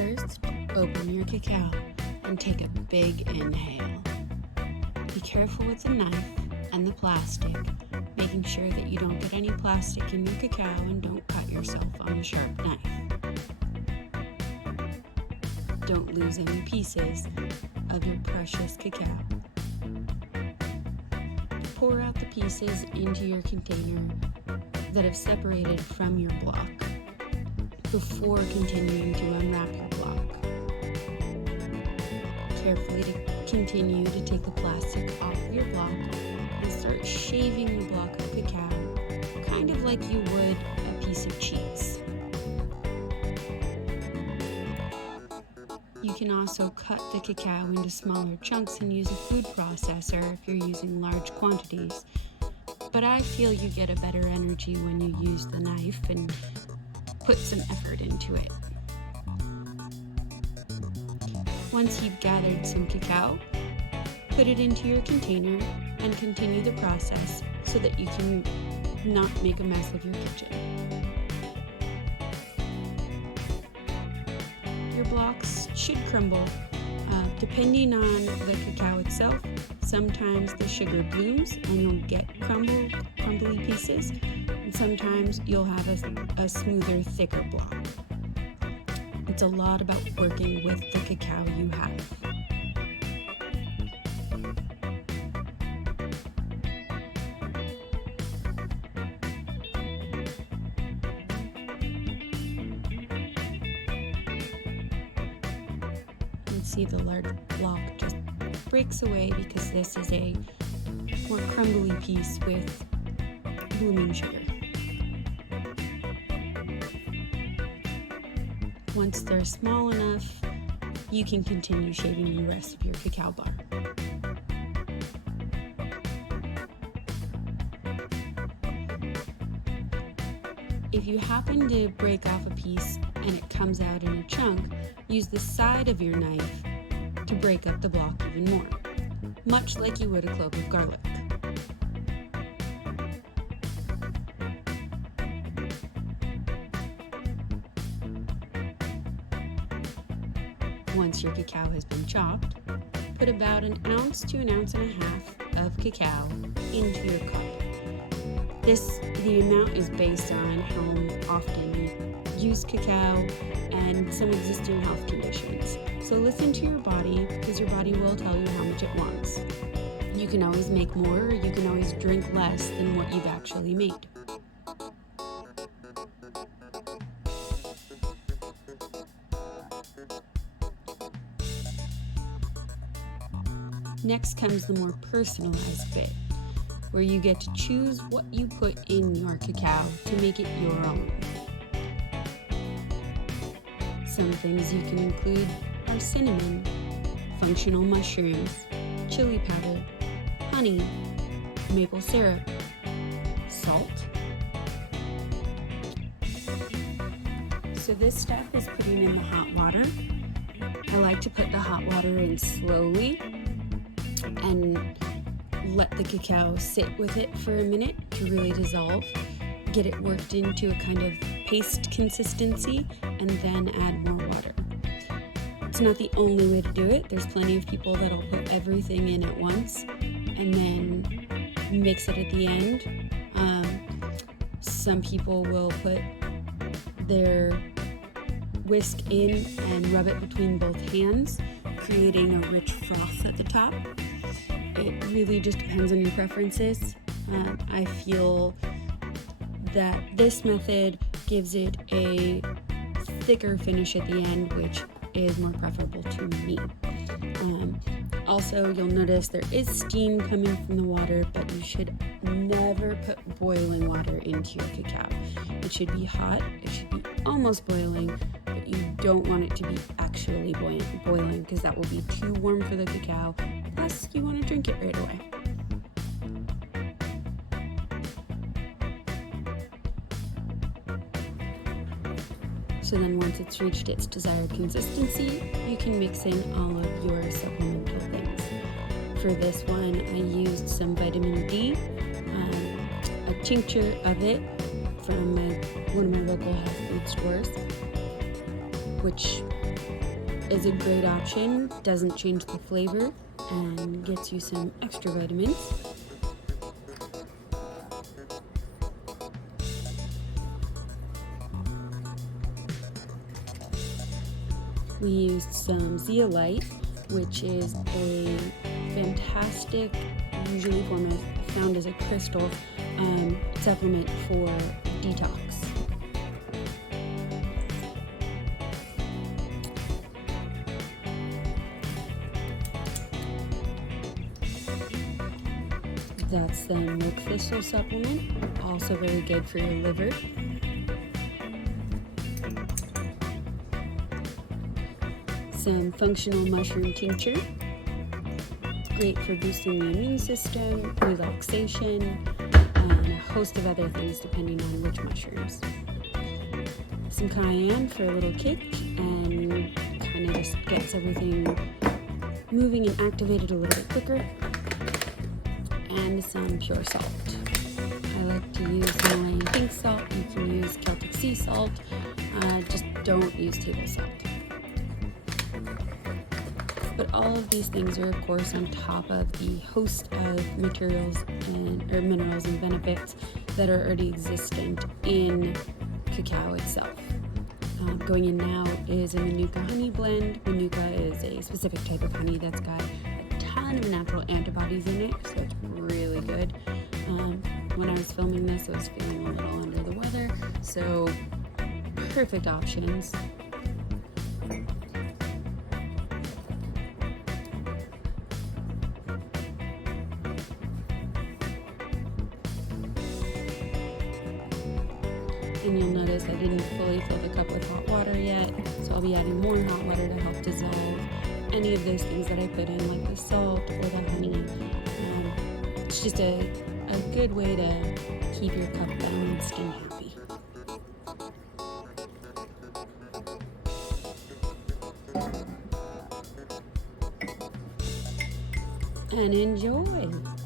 First, open your cacao and take a big inhale. Be careful with the knife and the plastic, making sure that you don't get any plastic in your cacao and don't cut yourself on a sharp knife. Don't lose any pieces of your precious cacao. Pour out the pieces into your container that have separated from your block before continuing to unwrap your block. Carefully continue to take the plastic off of your block and start shaving the block of cacao, kind of like you would a piece of cheese. You can also cut the cacao into smaller chunks and use a food processor if you're using large quantities. But I feel you get a better energy when you use the knife and put some effort into it. Once you've gathered some cacao, put it into your container and continue the process so that you can not make a mess of your kitchen. Your blocks should crumble. Depending on the cacao itself, sometimes the sugar blooms and you'll get crumbly pieces, and sometimes you'll have a smoother, thicker block. It's a lot about working with the cacao you have. See the large block just breaks away because this is a more crumbly piece with blooming sugar. Once they're small enough, you can continue shaving the rest of your cacao bar. If you happen to break off a piece and it comes out in a chunk, use the side of your knife to break up the block even more, much like you would a clove of garlic. Once your cacao has been chopped, put about 1 ounce to 1.5 ounces of cacao into your cup. The amount is based on how often you use cacao and some existing health conditions. So listen to your body, because your body will tell you how much it wants. You can always make more, or you can always drink less than what you've actually made. Next comes the more personalized bit, where you get to choose what you put in your cacao to make it your own. Some things you can include are cinnamon, functional mushrooms, chili powder, honey, maple syrup, salt. So this stuff is putting in the hot water. I like to put the hot water in slowly and let the cacao sit with it for a minute to really dissolve, get it worked into a kind of paste consistency, and then add more water. It's not the only way to do it. There's plenty of people that'll put everything in at once and then mix it at the end. Some people will put their whisk in and rub it between both hands, creating a rich froth at the top. It really just depends on your preferences. I feel that this method gives it a thicker finish at the end, which is more preferable to me. Also, you'll notice there is steam coming from the water, but you should never put boiling water into your cacao. It should be hot, it should be almost boiling, but you don't want it to be actually boiling because that will be too warm for the cacao. Plus, you want to drink it right away. So then once it's reached its desired consistency, you can mix in all of your supplemental things. For this one, I used some vitamin D, a tincture of it from one of my local health food stores, which is a great option, doesn't change the flavor, and gets you some extra vitamins. We used some zeolite, which is a fantastic, usually found as a crystal, supplement for detox. That's the milk thistle supplement, also very good for your liver. Some functional mushroom tincture, great for boosting the immune system, relaxation, and a host of other things depending on which mushrooms. Some cayenne for a little kick and kind of just gets everything moving and activated a little bit quicker. And some pure salt. I like to use Himalayan pink salt. You can use Celtic sea salt. Just don't use table salt. But all of these things are, of course, on top of the host of materials or minerals and benefits that are already existent in cacao itself. Going in now is a Manuka honey blend. Manuka is a specific type of honey that's got a ton of natural antibodies in it, so it's really good. When I was filming this, I was feeling a little under the weather, so perfect options. And you'll notice I didn't fully fill the cup with hot water yet, so I'll be adding more hot water to help dissolve any of those things that I put in, like the salt or the honey. It's just a good way to keep your cup balanced and happy. And enjoy!